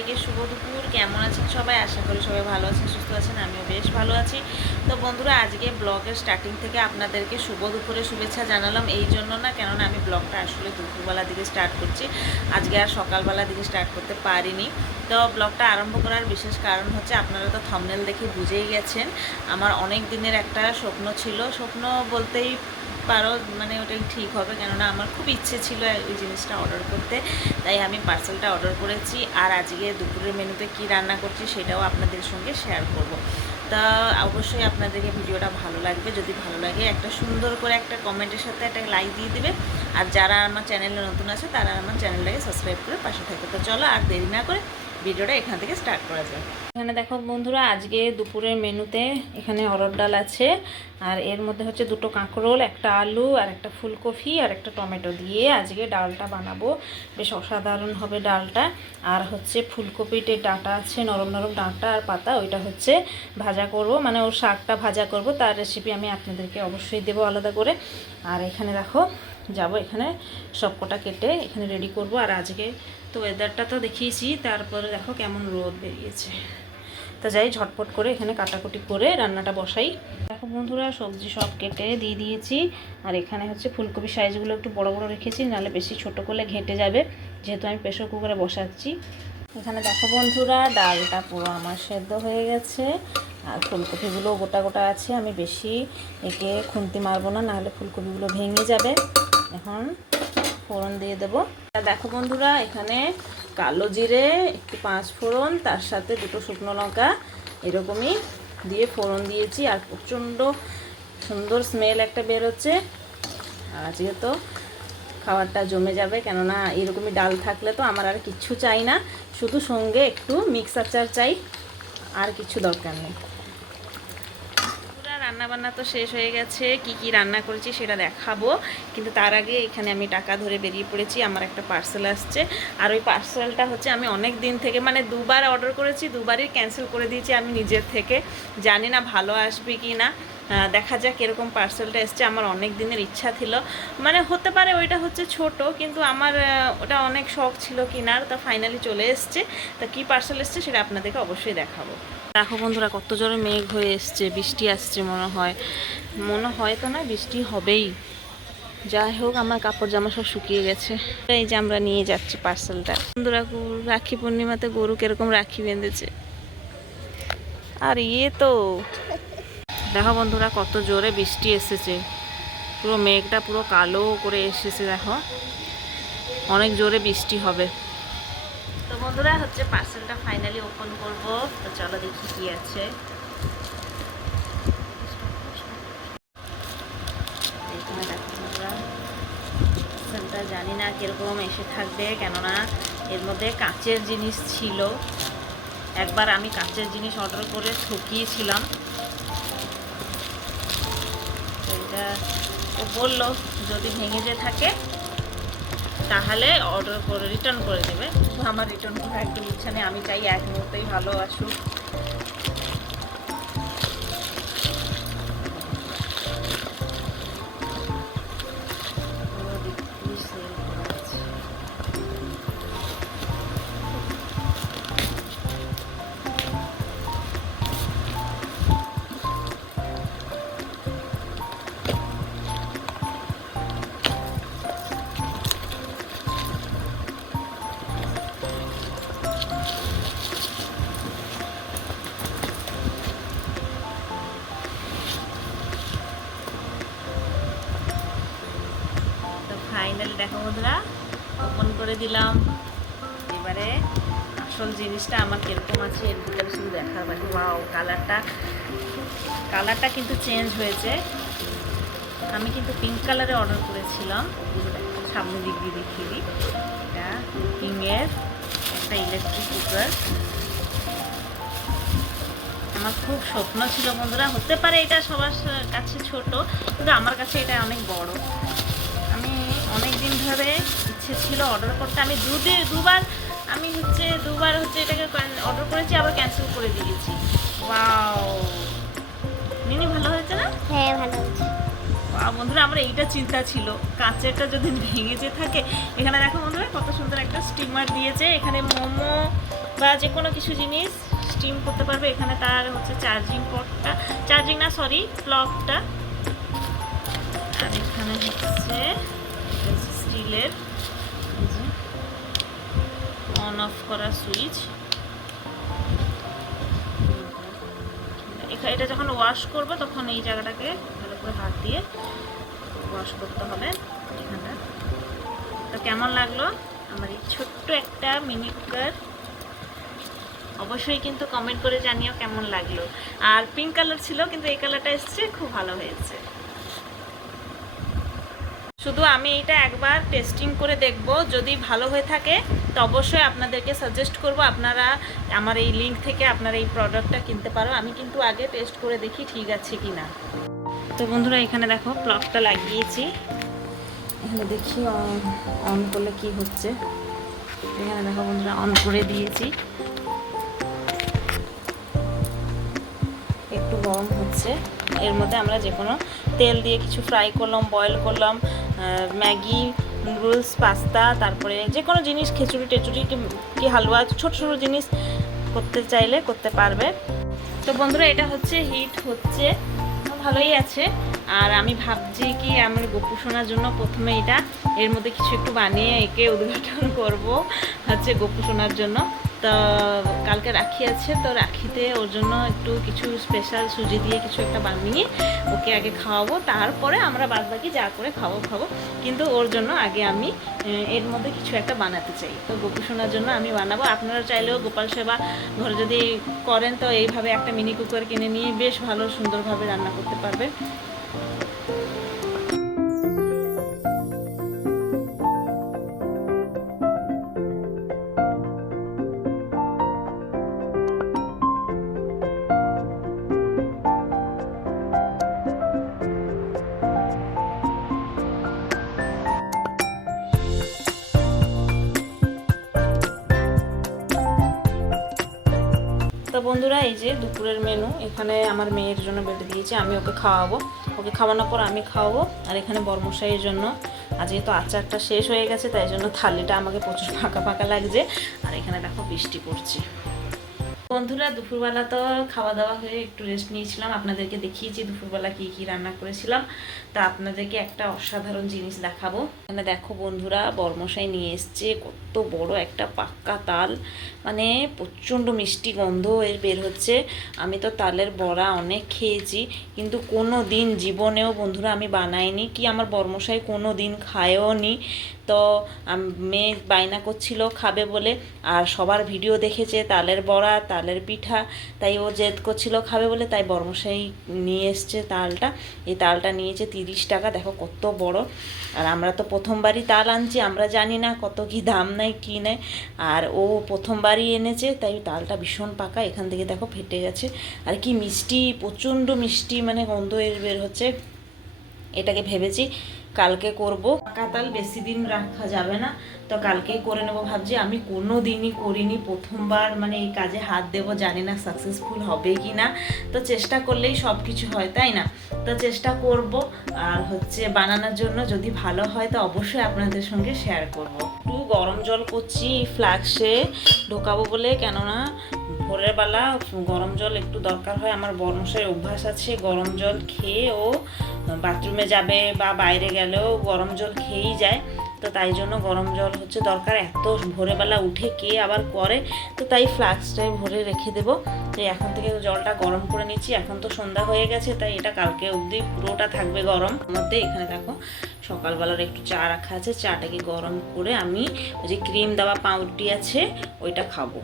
সবাইকে শুভ দুপুর। কেমন আছেন সবাই? আশা করি সবাই ভালো আছেন, সুস্থ আছেন। আমিও বেশ ভালো আছি। তো বন্ধুরা, আজকে ব্লগের স্টার্টিং থেকে আপনাদেরকে শুভ দুপুরে শুভেচ্ছা জানালাম এই জন্য না, কেননা আমি ব্লগটা আসলে দুপুরবেলা দিকে স্টার্ট করছি। আজকে আর সকালবেলা দিকে স্টার্ট করতে পারিনি। তো ব্লগটা আরম্ভ করার বিশেষ কারণ হচ্ছে, আপনারা তো থাম্বনেল দেখে বুঝেই গেছেন, আমার অনেক দিনের একটা স্বপ্ন ছিল। স্বপ্ন বলতেই পারো, মানে ওটাই ঠিক হবে, কেননা আমার খুব ইচ্ছে ছিল ওই জিনিসটা অর্ডার করতে। তাই আমি পার্সেলটা অর্ডার করেছি। আর আজকে দুপুরের মেনুতে কি রান্না করছি সেটাও আপনাদের সঙ্গে শেয়ার করব। তা অবশ্যই আপনাদেরকে ভিডিওটা ভালো লাগবে। যদি ভালো লাগে একটা সুন্দর করে একটা কমেন্টের সাথে একটা লাইক দিয়ে দেবে। আর যারা আমার চ্যানেলে নতুন আছে তারা আমার চ্যানেলটাকে সাবস্ক্রাইব করে পাশে থাকবে। তো চলো আর দেরি না করে ভিডিওটা এখান থেকে স্টার্ট করা যায়। এখানে দেখো বন্ধুরা, আজকে দুপুরের মেনুতে এখানে অরহর ডাল আছে, আর এর মধ্যে হচ্ছে দুটো কাঁকরোল, একটা আলু, আর একটা ফুলকপি, আর একটা টমেটো দিয়ে আজকে ডালটা বানাবো। বেশ অসাধারণ হবে ডালটা। আর হচ্ছে ফুলকপিতে ডাঁটা আছে, নরম নরম ডাঁটা আর পাতা, ওইটা হচ্ছে ভাজা করব, মানে ওর শাকটা ভাজা করব। তার রেসিপি আমি আপনাদেরকে অবশ্যই দেবো আলাদা করে। আর এখানে দেখো যাব, এখানে সবকটা কেটে এখানে রেডি করব। আর আজকে তো ওয়েদারটা তো দেখিয়েছি, তারপরে দেখো কেমন রোদ বেরিয়েছে। তা যাই ঝটপট করে এখানে কাটাকুটি করে রান্নাটা বসাই। দেখো বন্ধুরা, সবজি সব কেটে দিয়ে দিয়েছি। আর এখানে হচ্ছে ফুলকপি সাইজগুলো একটু বড় বড় রেখেছি, নাহলে বেশি ছোট করলে ঘেঁটে যাবে, যেহেতু আমি প্রেসার কুকারে বসাচ্ছি। এখানে দেখো বন্ধুরা, ডালটা পুরো আমার সেদ্ধ হয়ে গেছে। আর ফুলকপিগুলো গোটা গোটা আছে, আমি বেশি একে খুন্তি মারবো না, নাহলে ফুলকপিগুলো ভেঙে যাবে। এখন ফোড়ন দিয়ে দেবো। দেখো বন্ধুরা, এখানে কালো জিরে, একটু 5 ফোড়ন, তার সাথে দুটো শুকনো লঙ্কা এরকমই দিয়ে ফোড়ন দিয়েছি। আর প্রচণ্ড সুন্দর স্মেল একটা বেরোচ্ছে। আর আজকে তো খাবারটা জমে যাবে, কেননা এরকমই ডাল থাকলে তো আমার আর কিচ্ছু চাই না, শুধু সঙ্গে একটু মিক্স আচার চাই, আর কিছু দরকার নেই। রান্নাবান্না তো শেষ হয়ে গেছে, কি কি রান্না করেছি সেটা দেখাবো, কিন্তু তার আগে এখানে আমি টাকা ধরে বেরিয়ে পড়েছি। আমার একটা পার্সেল আসছে, আর ওই পার্সেলটা হচ্ছে আমি অনেক দিন থেকে, মানে দুবার অর্ডার করেছি, দুবারই ক্যান্সেল করে দিয়েছি আমি নিজের থেকে। জানি না ভালো আসবে কি না, দেখা যাক এরকম পার্সেলটা এসছে। আমার অনেক দিনের ইচ্ছা ছিল, মানে হতে পারে ওইটা হচ্ছে ছোট, কিন্তু আমার ওটা অনেক শখ ছিল কেনার। তা ফাইনালি চলে এসছে। তা কি পার্সেল এসছে সেটা আপনাদেরকে অবশ্যই দেখাবো। দেখো বন্ধুরা, কত জোরে মেঘ হয়ে এসছে, বৃষ্টি আসছে মনে হয় তো না, বৃষ্টি হবেই। যাই হোক, আমার কাপড় জামা সব শুকিয়ে গেছে। এই যে আমরা নিয়ে যাচ্ছি পার্সেলটা। বন্ধুরা, রাখি পূর্ণিমাতে গরু কিরকম রাখি বেঁধেছে। আর তো দেখো বন্ধুরা, কত জোরে বৃষ্টি এসেছে, পুরো মেঘটা পুরো কালো করে এসেছে। দেখো অনেক জোরে বৃষ্টি হবে। তো বন্ধুরা, হচ্ছে পার্সেলটা ফাইনালি ওপেন করব। তো চলো দেখি কি আছে। এখানে দেখো বন্ধুরা, পার্সেলটা জানি না কিরকম এসে থাকবে, কেননা এর মধ্যে কাঁচের জিনিস ছিল। একবার আমি কাঁচের জিনিস অর্ডার করে ঠকিয়েছিলাম। তো এটা ও বললো যদি ভেঙে যে থাকে তাহলে অর্ডার করে রিটার্ন করে দেবে। আমার রিটার্ন করার একদম ইচ্ছা নেই, আমি চাই এক মুহূর্তেই ভালো আসুক। ফাইনালি দেখো বন্ধুরা, ওপেন করে দিলাম। এবারে আসল জিনিসটা আমার কিরকম আছে এর ভিতরে শুধু দেখার বাকি। ওয়াও, কালারটা কিন্তু চেঞ্জ হয়েছে। আমি কিন্তু পিঙ্ক কালারে অর্ডার করেছিলাম। সামনে দিক দিয়ে দেখিয়ে দিই, এটা কুকিংয়ের একটা ইলেকট্রিক কুকার। আমার খুব স্বপ্ন ছিল বন্ধুরা, হতে পারে এটা সবার কাছে ছোট, কিন্তু আমার কাছে এটা অনেক বড়। আমি অনেক দিন ধরে ইচ্ছে ছিল অর্ডার করতে। আমি দুবার হচ্ছে এটাকে অর্ডার করেছি, আবার ক্যান্সেল করে দিয়েছি। ওয়াও নিনি, ভালো হয়েছে না? হ্যাঁ, ভালো হয়েছে। বন্ধুরা, আমার এইটা চিন্তা ছিল, কাঁচেরটা যদি ভেঙে যে থাকে। এখানে দেখো বন্ধুরা, কত সুন্দর একটা স্টিমার দিয়েছে। এখানে মোমো বা যে কোনো কিছু জিনিস স্টিম করতে পারবে। এখানে তার হচ্ছে চার্জিং পোর্টটা, চার্জিং না সরি প্লাগটা, আর এখানে হচ্ছে স্টিলের অন অফ করার সুইচ। এটা যখন ওয়াশ করবো তখন এই জায়গাটাকে ভালো করে হাত দিয়ে ওয়াশ করতে হবে এখানটা। তো কেমন লাগলো আমার এই ছোট্ট একটা মিনি কুকার, অবশ্যই কিন্তু কমেন্ট করে জানিও কেমন লাগলো। আর পিঙ্ক কালার ছিল কিন্তু এই কালারটা এসছে, খুব ভালো হয়েছে। শুধু আমি এটা একবার টেস্টিং করে দেখব, যদি ভালো হয়ে থাকে তো অবশ্যই আপনাদেরকে সাজেস্ট করব আপনারা আমার এই লিঙ্ক থেকে আপনারা এই প্রোডাক্টটা কিনতে পারো। আমি কিন্তু আগে টেস্ট করে দেখি ঠিক আছে কি না। তো বন্ধুরা এখানে দেখো প্লাগটা লাগিয়েছি, এখানে দেখি অন করলে কি হচ্ছে। এখানে দেখো বন্ধুরা অন করে দিয়েছি, একটু গরম হচ্ছে। এর মধ্যে আমরা যে কোনো তেল দিয়ে কিছু ফ্রাই করলাম, বয়েল করলাম, ম্যাগি, নুডলস, পাস্তা, তারপরে যে কোনো জিনিস খিচুড়ি টেচুড়ি কি হালুয়া, ছোট ছোট জিনিস করতে চাইলে করতে পারবে। তো বন্ধুরা এটা হচ্ছে হিট হচ্ছে, ভালোই আছে। আর আমি ভাবছি কি আমার গপু সোনার জন্য প্রথমে এটা এর মধ্যে কিছু একটু বানিয়ে একে উদ্ঘাটন করব হচ্ছে গপু সোনার জন্য। তো কালকে রাখি আছে, তো রাখিতে ওর জন্য একটু কিছু স্পেশাল সুজি দিয়ে কিছু একটা বানিয়ে ওকে আগে খাওয়াবো, তারপরে আমরা বাদবাকি যা করে খাবো। কিন্তু ওর জন্য আগে আমি এর মধ্যে কিছু একটা বানাতে চাই। তো গপু সোনার জন্য আমি বানাবো। আপনারা চাইলেও গোপাল সেবা ঘরে যদি করেন তো এইভাবে একটা মিনি কুকার কিনে নিয়ে বেশ ভালো সুন্দরভাবে রান্না করতে পারবে। তো বন্ধুরা এই যে দুপুরের মেনু, এখানে আমার মেয়ের জন্য বেড়ে দিয়েছি, আমি ওকে খাওয়াবো। ওকে খাওয়ানোর পর আমি খাওয়াবো। আর এখানে বরমশাইয়ের জন্য আজকে তো আচারটা শেষ হয়ে গেছে, তাই জন্য থালিটা আমাকে প্রচুর ফাঁকা ফাঁকা লাগছে। আর এখানে দেখো বৃষ্টি পড়ছে। বন্ধুরা দুপুরবেলা তো খাওয়া দাওয়া হয়ে একটু রেস্ট নিয়েছিলাম, আপনাদেরকে দেখিয়েছি দুপুরবেলা কি কি রান্না করেছিলাম। তা আপনাদেরকে একটা অসাধারণ জিনিস দেখাবো। এখানে দেখো বন্ধুরা বরমশাই নিয়ে এসছে কত বড় একটা পাক্কা তাল, মানে প্রচণ্ড মিষ্টি গন্ধ এর বের হচ্ছে। আমি তো তালের বড়া অনেক খেয়েছি, কিন্তু কোনো দিন জীবনেও বন্ধুরা আমি বানাইনি, কি আমার বরমশাই কোনো দিন খায়ও নি। তো মেয়ে বায়না করছিল খাবে বলে, আর সবার ভিডিও দেখেছে তালের বড়া তালের পিঠা, তাই ও জেদ করছিল খাবে বলে, তাই বরমশাই নিয়ে এসছে তালটা। এই তালটা নিয়েছে 30 টাকা, দেখো কত বড়। আর আমরা তো প্রথমবারই তাল আনছি, আমরা জানি না কত কি দাম নেয় কি নেয়, আর ও প্রথমবারই এনেছে, তাই তালটা ভীষণ পাকা। এখান থেকে দেখো ফেটে গেছে। আর কি মিষ্টি, প্রচণ্ড মিষ্টি, মানে গন্ধ এর বের হচ্ছে। এটাকে ভেবেছি কালকে করব। পাকা তাল বেশি দিন রাখা যাবে না, তো কালকেই করে নেব ভাবছি। আমি কোনো দিনই করিনি, প্রথমবার মানে এই কাজে হাত দেব, জানি না সাকসেসফুল হবে কি না। তো চেষ্টা করলেই সব কিছু হয়, তাই না? তো চেষ্টা করব। আর হচ্ছে বানানোর জন্য যদি ভালো হয় তো অবশ্যই আপনাদের সঙ্গে শেয়ার করব। একটু গরম জল করছি ফ্লাক্সে ঢোকাবো বলে, কেননা ভোরের বেলা গরম জল একটু দরকার হয়। আমার বরমশাই অভ্যাস আছে গরম জল খেয়ে ও বাথরুমে যাবে বা বাইরে গেলেও গরম জল খেয়েই যায়। তো তাই জন্য গরম জল হচ্ছে দরকার। এত ভোরবেলা উঠে কে আবার করে, তো তাই ফ্লাক্সটায় ভরে রেখে দেবো। তাই এখন থেকে জলটা গরম করে নিচ্ছি। এখন তো সন্ধ্যা হয়ে গেছে, তাই এটা কালকে অবধি পুরোটা থাকবে গরম মধ্যে। এখানে দেখো সকালবেলার একটু চা রাখা আছে, চাটাকে গরম করে আমি ওই যে ক্রিম দেওয়া পাউরুটি আছে ওইটা খাবো।